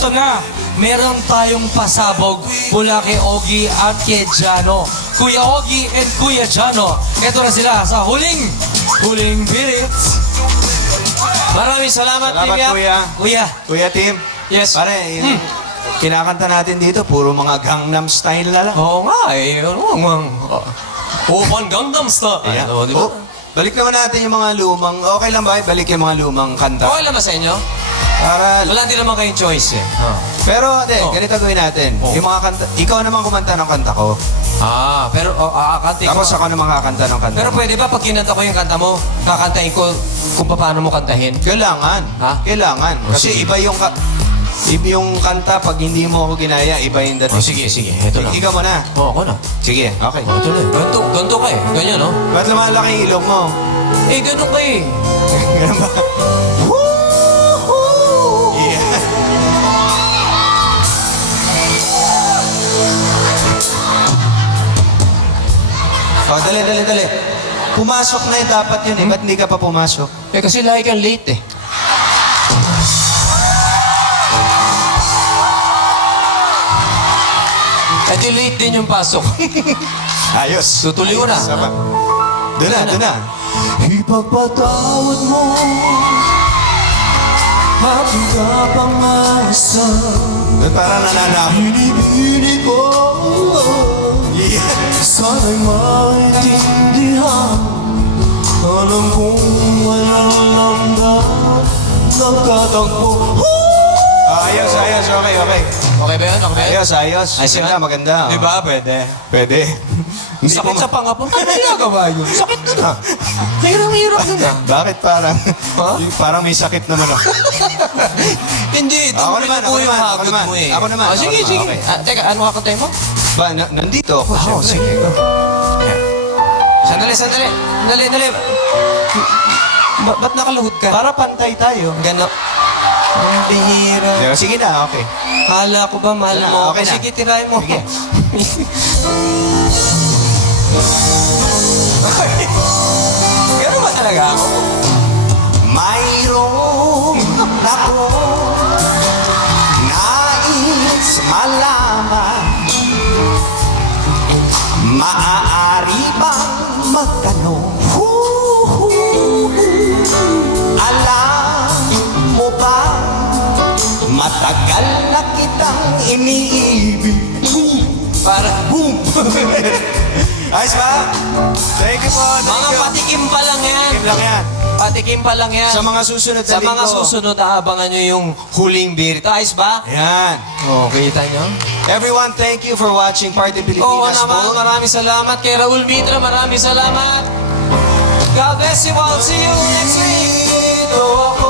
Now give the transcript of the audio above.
eto na, meron tayong pasabog mula kay Ogie at kay Jano. Kuya Ogie and Kuya Jano, eto na sila sa huling birit. Maraming salamat, Salamat, Kuya. Kuya. Kuya Tim. Yes. Pare, yung kinakanta natin dito, puro mga Gangnam Style na lang. Oo nga eh. Open Gangnam Style. Ayan. Ano, di ba? Oh, balik naman natin yung mga lumang, okay lang ba? Balik yung mga lumang kanta. Okay lang ba sa inyo? Para, Wala din naman kayong choice eh. pero, Oh. ganito gawin natin. Oh. Yung mga kanta, ikaw naman kumanta ng kanta ko. Pero kakanta ko. Tapos ako naman kakanta ng kanta Pero mo. pwede ba pag kinanta ko yung kanta mo, kakantahin ko kung paano mo kantahin? Kailangan. Ha? Kailangan. Oh, Kasi sige. iba yung kanta, pag hindi mo ako ginaya, iba yung dating. Sige. Ito na. Ikaw mo na. Ako na. Sige, okay. Ito na. Ganto ka eh. Ganyan, no? Ba't lumalaki yung ilong mo? Eh, ganun ka eh. Ganun ba? Yeah. Oh, dali. Pumasok na yung dapat yun eh. Ba't hindi ka pa pumasok? Eh, kasi lagi kang late eh. Eh, di late din yung pasok. Ayos. Tutuloy ko na. Doon na. Ipagpatawad mo aking kapangasa. Doon parang nananap. Binibini ko Yeah. sana'y maintindihan. Alam kong walang landas nagkatagpo. Ayos. Okay. Okay ba yun? Ayos. Ayos yun? Maganda. Di ba? Pwede. Pwede. Hindi Sakit mo sa panga po. Ano ginagawa yun? Sakit na na. Hirap na. Bakit parang... Ha? Parang may sakit naman ako. Hindi, Ako doon naman, po yung ako hagod naman. mo eh. Ako naman, Sige. okay. Teka, ano kakantayin mo? Ba, nandito ako, syempre. Sige. Sandali. Ba't nakaluhod ka? Para pantay tayo. Gano. Ang bihira. Sige na, okay. Hala ko ba, mahal mo? Okay na. Sige, tirahin mo. Sige. Gano'n ba talaga ako? Mayroong ako nais malaman. Maaari bang magtanong? Alam mo ba, matagal na kitang iniibig. Para, boom! Ayos ba? Thank you po. Mga patikim pa lang yan. Kim lang yan. Patikim pa lang yan. Sa mga susunod Sa mga linggo. susunod, aabangan nyo yung huling beer. Ayos ba? Yan. Oo, kita nyo? Everyone, thank you for watching Party Oo Pilipinas. naman, Bowl. maraming salamat. Kay Raul Mitra, maraming salamat. God bless you all. See you next week. Ito ako.